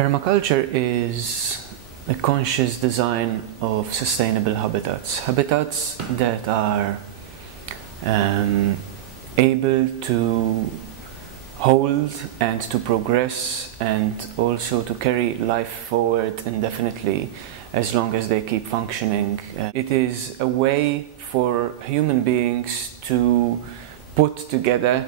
Permaculture is a conscious design of sustainable habitats. Habitats that are able to hold and to progress and also to carry life forward indefinitely as long as they keep functioning. It is a way for human beings to put together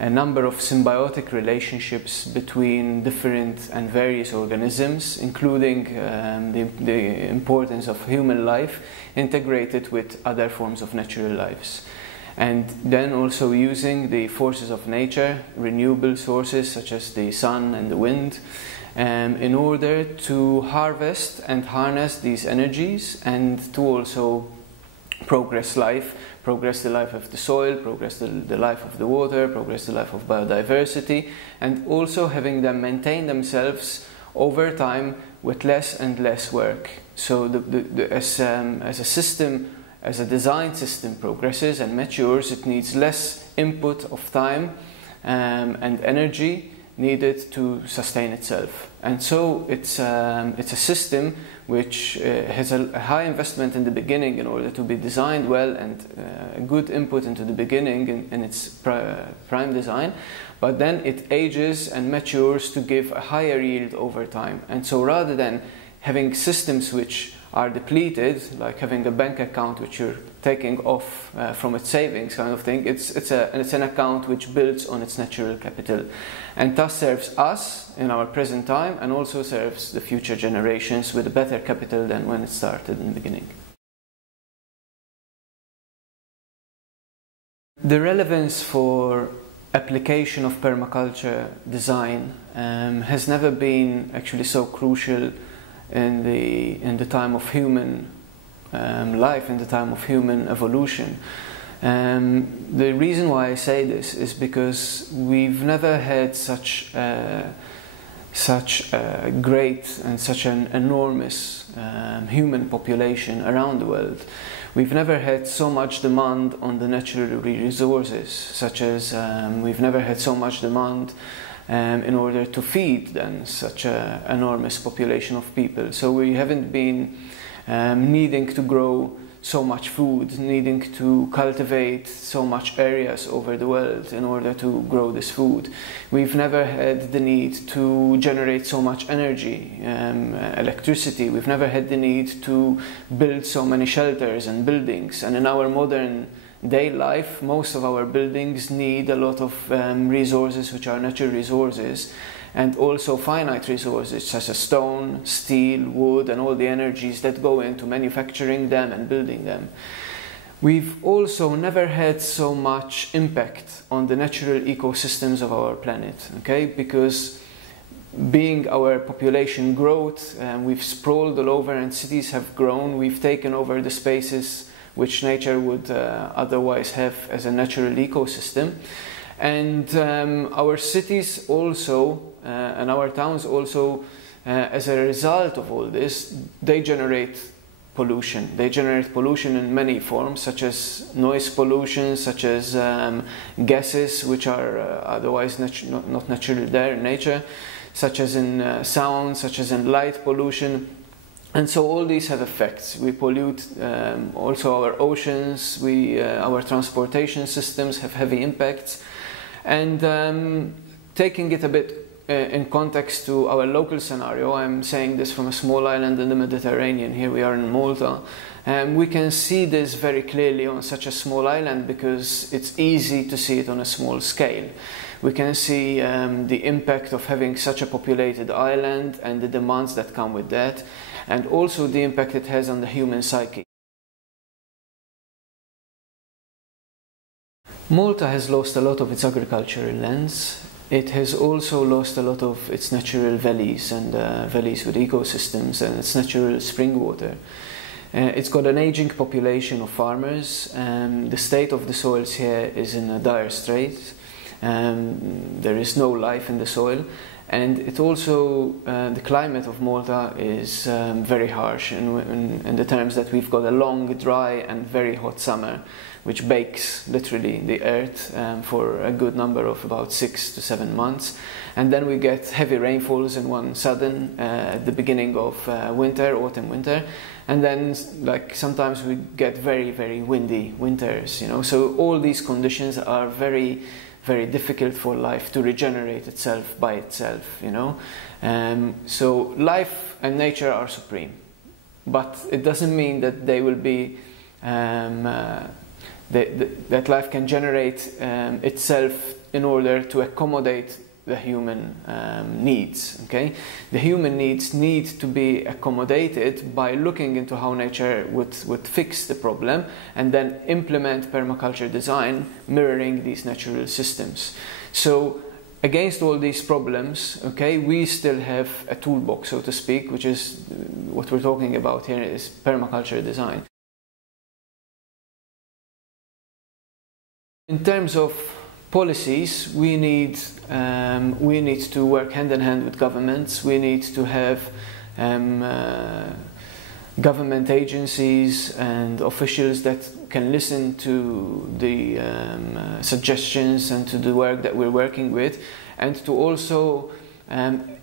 a number of symbiotic relationships between different and various organisms, including the importance of human life integrated with other forms of natural lives. And then also using the forces of nature, renewable sources such as the sun and the wind, in order to harvest and harness these energies and to also progress life, progress the life of the soil, progress the life of the water, progress the life of biodiversity, and also having them maintain themselves over time with less and less work. So as a system, as a design system progresses and matures, it needs less input of time and energy needed to sustain itself. And so it's a system which has a high investment in the beginning in order to be designed well, and a good input into the beginning in its prime design, but then it ages and matures to give a higher yield over time. And so rather than having systems which are depleted, like having a bank account which you're taking off from its savings kind of thing, it's an account which builds on its natural capital, and thus serves us in our present time and also serves the future generations with a better capital than when it started in the beginning. The relevance for application of permaculture design has never been actually so crucial in the time of human life, in the time of human evolution. The reason why I say this is because we've never had such a great and such an enormous human population around the world. We've never had so much demand on the natural resources, such as we've never had so much demand in order to feed then such an enormous population of people. So we haven't been needing to grow so much food, needing to cultivate so much areas over the world in order to grow this food. We've never had the need to generate so much energy, electricity. We've never had the need to build so many shelters and buildings. And in our modern day life, most of our buildings need a lot of resources which are natural resources, and also finite resources such as stone, steel, wood, and all the energies that go into manufacturing them and building them. We've also never had so much impact on the natural ecosystems of our planet, okay? Because being our population growth, we've sprawled all over and cities have grown, we've taken over the spaces which nature would otherwise have as a natural ecosystem. And our cities also, and our towns also, as a result of all this, they generate pollution. They generate pollution in many forms, such as noise pollution, such as gases which are otherwise not naturally there in nature, such as in sound, such as in light pollution. And so all these have effects. We pollute also our oceans, our transportation systems have heavy impacts. And taking it a bit in context to our local scenario, I'm saying this from a small island in the Mediterranean, here we are in Malta, we can see this very clearly on such a small island because it's easy to see it on a small scale. We can see the impact of having such a populated island and the demands that come with that, and also the impact it has on the human psyche. Malta has lost a lot of its agricultural lands. It has also lost a lot of its natural valleys and valleys with ecosystems and its natural spring water. It's got an aging population of farmers. The state of the soils here is in a dire strait. There is no life in the soil. And it also, the climate of Malta is very harsh in the terms that we've got a long, dry and very hot summer, which bakes literally the earth for a good number of about 6 to 7 months. And then we get heavy rainfalls in one sudden at the beginning of winter, autumn, winter. And then like sometimes we get very, very windy winters, you know. So all these conditions are very, very difficult for life to regenerate itself by itself, you know. So life and nature are supreme, but it doesn't mean that they will be that life can generate itself in order to accommodate the human needs. Okay, the human needs need to be accommodated by looking into how nature would fix the problem, and then implement permaculture design mirroring these natural systems. So against all these problems, okay, we still have a toolbox, so to speak, which is what we're talking about here, is permaculture design. In terms of policies, we need to work hand in hand with governments. We need to have government agencies and officials that can listen to the suggestions and to the work that we're working with, and to also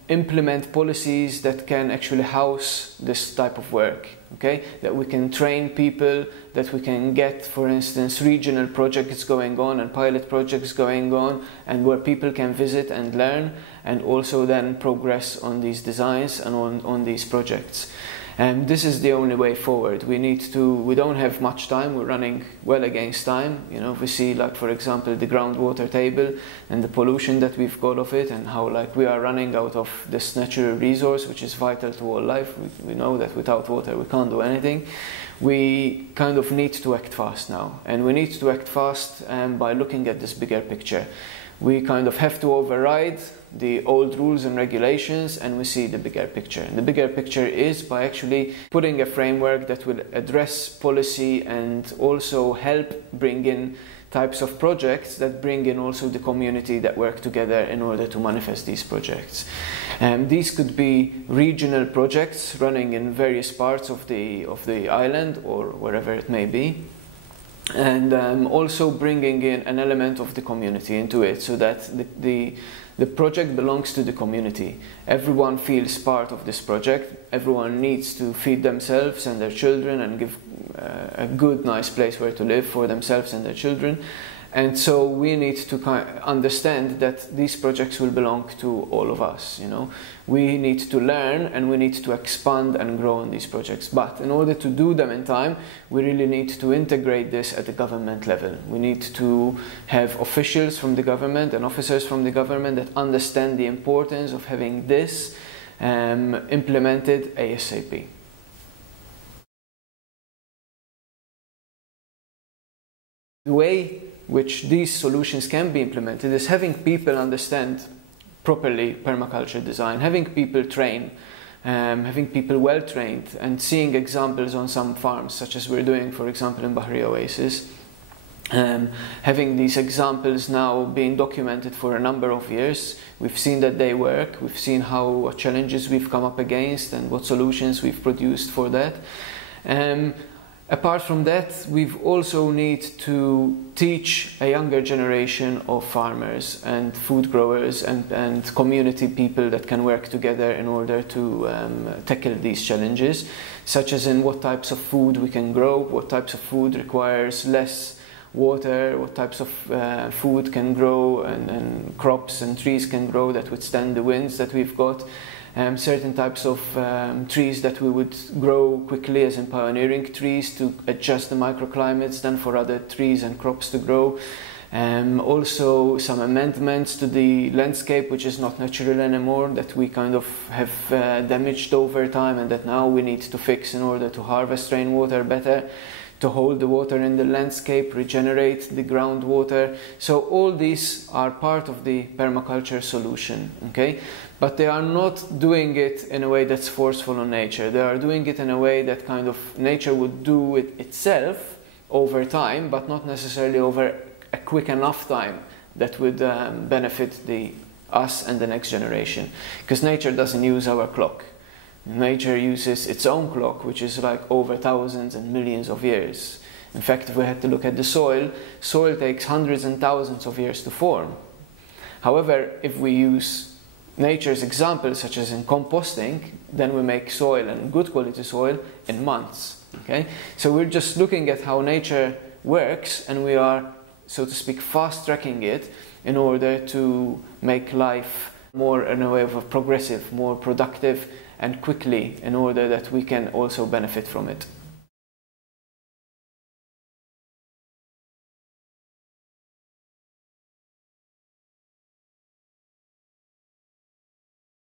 implement policies that can actually house this type of work. Okay, that we can train people, that we can get, for instance, regional projects going on and pilot projects going on, and where people can visit and learn, and also then progress on these designs and on these projects. And this is the only way forward. We don't have much time. We're running well against time. You know, we see, like, for example, the groundwater table and the pollution that we've got of it, and how like we are running out of this natural resource, which is vital to all life. We know that without water we can't do anything. We kind of need to act fast now, and we need to act fast by looking at this bigger picture. We kind of have to override the old rules and regulations, and we see the bigger picture. And the bigger picture is by actually putting a framework that will address policy and also help bring in types of projects that bring in also the community that work together in order to manifest these projects. These could be regional projects running in various parts of the island or wherever it may be. And also bringing in an element of the community into it, so that the project belongs to the community. Everyone feels part of this project. Everyone needs to feed themselves and their children and give a good, nice place where to live for themselves and their children. And so we need to understand that these projects will belong to all of us. You know, we need to learn and we need to expand and grow on these projects. But in order to do them in time, we really need to integrate this at the government level. We need to have officials from the government and officers from the government that understand the importance of having this implemented ASAP. The way which these solutions can be implemented is having people understand properly permaculture design, having people train, having people well trained, and seeing examples on some farms, such as we're doing, for example, in Bahri Oasis. Having these examples now being documented for a number of years, we've seen that they work, we've seen what challenges we've come up against and what solutions we've produced for that. Apart from that, we've also need to teach a younger generation of farmers and food growers and community people that can work together in order to tackle these challenges, such as in what types of food we can grow, what types of food requires less water, what types of food can grow and crops and trees can grow that withstand the winds that we've got. Certain types of trees that we would grow quickly, as in pioneering trees, to adjust the microclimates than for other trees and crops to grow. Also some amendments to the landscape which is not natural anymore, that we kind of have damaged over time and that now we need to fix in order to harvest rainwater better, to hold the water in the landscape, regenerate the groundwater. So all these are part of the permaculture solution, okay? But they are not doing it in a way that's forceful on nature. They are doing it in a way that kind of nature would do it itself over time, but not necessarily over a quick enough time that would benefit the us and the next generation. Because nature doesn't use our clock. Nature uses its own clock, which is like over thousands and millions of years. In fact, if we had to look at the soil takes hundreds and thousands of years to form. However, if we use nature's examples, such as in composting, then we make soil, and good quality soil, in months. Okay? So we're just looking at how nature works, and we are, so to speak, fast-tracking it in order to make life more in a way of a progressive, more productive, and quickly, in order that we can also benefit from it.